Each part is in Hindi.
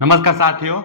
नमस्कार साथियों,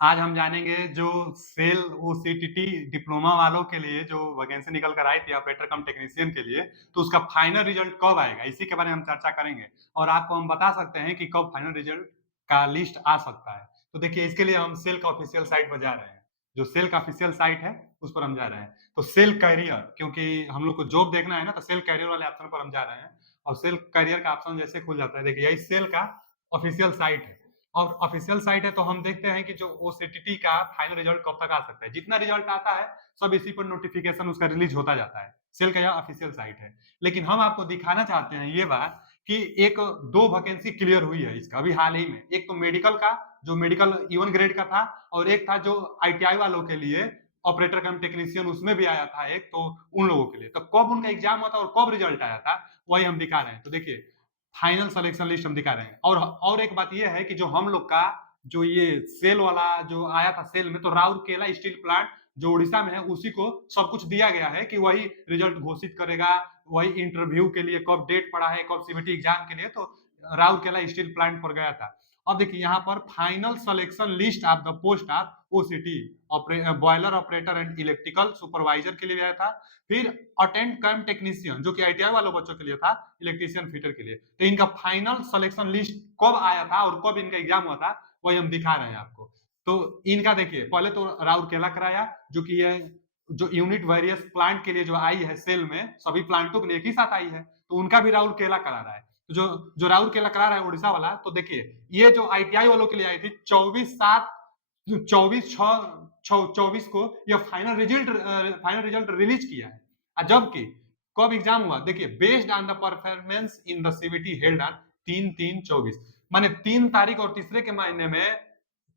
आज हम जानेंगे जो सेल ओसीटीटी डिप्लोमा वालों के लिए जो वैकेंसी निकल कर आई थी ऑपरेटर कम टेक्नीशियन के लिए, तो उसका फाइनल रिजल्ट कब आएगा? इसी के बारे में हम चर्चा करेंगे और आपको हम बता सकते हैं कि कब फाइनल रिजल्ट का लिस्ट आ सकता है। तो देखिए इसके लिए हम सेल का ऑफिशियल साइट पर जा रहे हैं। जो सेल का ऑफिशियल साइट है, उस पर हम जा रहे हैं। तो सेल कैरियर क्योंकि हम लोग को जॉब देखना है ना, तो सेल कैरियर वाले ऑप्शन पर हम जा रहे हैं और सेल कैरियर का ऑप्शन जैसे खुल जाता है, देखिए यही सेल का ऑफिशियल साइट है। और ऑफिशियल साइट है तो हम देखते हैं कि जो ओसीटीटी का फाइनल रिजल्ट कब तक आ सकता है। जितना रिजल्ट आता है सब इसी पर नोटिफिकेशन उसका रिलीज होता जाता है। सेल का यह ऑफिशियल साइट है। लेकिन हम आपको दिखाना चाहते हैं ये बात कि एक दो वैकेंसी क्लियर हुई है इसका अभी हाल ही में। एक तो मेडिकल का, जो मेडिकल E1 ग्रेड का था, और एक था जो आईटीआई वालों के लिए ऑपरेटर कम टेक्नीशियन, उसमें भी आया था एक, तो उन लोगों के लिए तो कब उनका एग्जाम हुआ था और कब रिजल्ट आया था वही हम दिखा रहे हैं। तो देखिए फाइनल सिलेक्शन लिस्ट हम दिखा रहे हैं। और एक बात ये है कि जो हम लोग का जो ये सेल वाला जो आया था सेल में, तो राउरकेला स्टील प्लांट जो उड़ीसा में है उसी को सब कुछ दिया गया है कि वही रिजल्ट घोषित करेगा। वही इंटरव्यू के लिए कब डेट पड़ा है, कब सीबीटी एग्जाम के लिए, तो राउरकेला स्टील प्लांट पर गया था। अब देखिए यहाँ पर final selection list of the post of OCT boiler operator and electrical supervisor के लिए आया था। फिर अटेंड कम टेक्नीशियन जो कि आईटीआई वालों बच्चों के लिए था, इलेक्ट्रीशियन फिटर के लिए। तो इनका फाइनल सिलेक्शन लिस्ट कब आया था और कब इनका एग्जाम हुआ था वही हम दिखा रहे हैं आपको। तो इनका देखिए पहले तो राउरकेला कराया, जो कि ये जो यूनिट वेरियस प्लांट के लिए जो आई है सेल में, सभी प्लांटों के लिए एक ही साथ आई है, तो उनका भी राउरकेला करा रहा है। तो जो जो राउरकेला करा रहा है उड़ीसा वाला, तो देखिए ये जो आईटीआई वालों के लिए आई थी 24/7 24/6/24 को यह फाइनल रिजल्ट रिलीज किया है। जबकि कब एग्जाम हुआ देखिए, based on the performance in the CBT held on 3/3/24, माने 3 तारीख और तीसरे के महीने में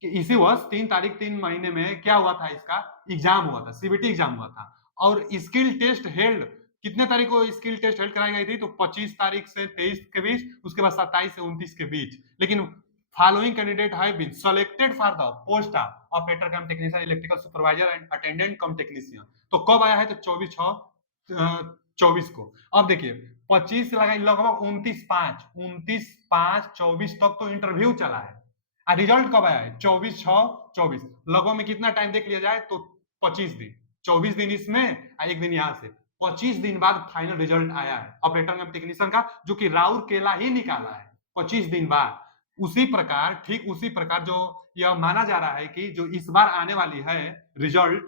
इसी वर्ष 3 तारीख 3 महीने में क्या हुआ था, इसका एग्जाम हुआ था, सीबीटी एग्जाम हुआ था। और स्किल टेस्ट हेल्ड कितने तारीख को स्किल टेस्ट हेल्ड कराई गई थी, तो 25 तारीख से 23 के बीच, उसके बाद 27 से 29 के बीच। लेकिन following candidate have been selected for the post of operator cum technician, electrical supervisor and attendant cum technician। तो कब आया है, तो 24/6/24 को। अब देखिए 25 से लगाई लगभग 29/5 तक तो इंटरव्यू चला है। रिजल्ट कब आया है, 24/6/24। लगभग में कितना टाइम देख लिया जाए तो 25 दिन, 24 दिन इसमें एक दिन यहाँ से 25 दिन बाद फाइनल रिजल्ट आया है ऑपरेटर कम टेक्नीशियन का, जो कि राउरकेला ही निकाला है 25 दिन बाद। उसी प्रकार, ठीक उसी प्रकार जो यह माना जा रहा है कि जो इस बार आने वाली है रिजल्ट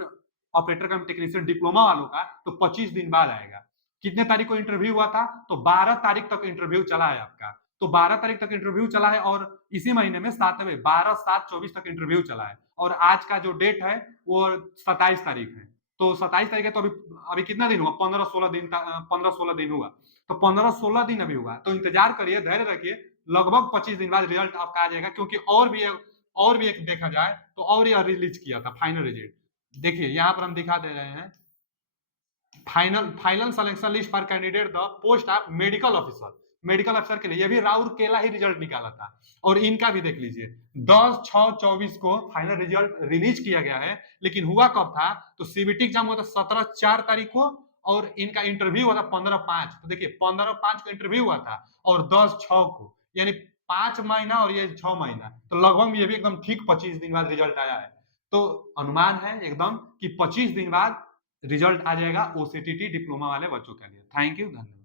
ऑपरेटर कम टेक्नीशियन डिप्लोमा वालों का, तो 25 दिन बाद आएगा। कितने तारीख को इंटरव्यू हुआ था, तो 12 तारीख तक इंटरव्यू चला है आपका। तो 12 तारीख तक इंटरव्यू चला है और इसी महीने में 7वें 12/7/24 तक इंटरव्यू चला है। और आज का जो डेट है वो 27 तारीख है। तो 27 तारीख है, तो अभी अभी कितना दिन हुआ, 15-16 दिन हुआ। तो 15-16 दिन अभी हुआ, तो इंतजार करिए, धैर्य रखिए, लगभग 25 दिन बाद रिजल्ट आपका आ जाएगा। क्योंकि और भी एक देखा जाए तो और यह रिलीज किया था फाइनल रिजल्ट। देखिए यहाँ पर हम दिखा दे रहे हैं final selection list for candidate the post of medical officer. Medical अफसर के लिए ये भी राउरकेला ही रिजल्ट निकाला था। और इनका भी देख लीजिए 10/6/24 को फाइनल रिजल्ट रिलीज किया गया है। लेकिन हुआ कब था, तो सीबीटी एग्जाम हुआ था 17/4 को और इनका इंटरव्यू हुआ था 15/5। तो देखिए 15/5 को इंटरव्यू हुआ था और 10/6 को, यानी 5 महीना और ये 6 महीना, तो लगभग ये भी एकदम ठीक 25 दिन बाद रिजल्ट आया है। तो अनुमान है एकदम कि 25 दिन बाद रिजल्ट आ जाएगा ओसीटीटी डिप्लोमा वाले बच्चों के लिए। थैंक यू, धन्यवाद।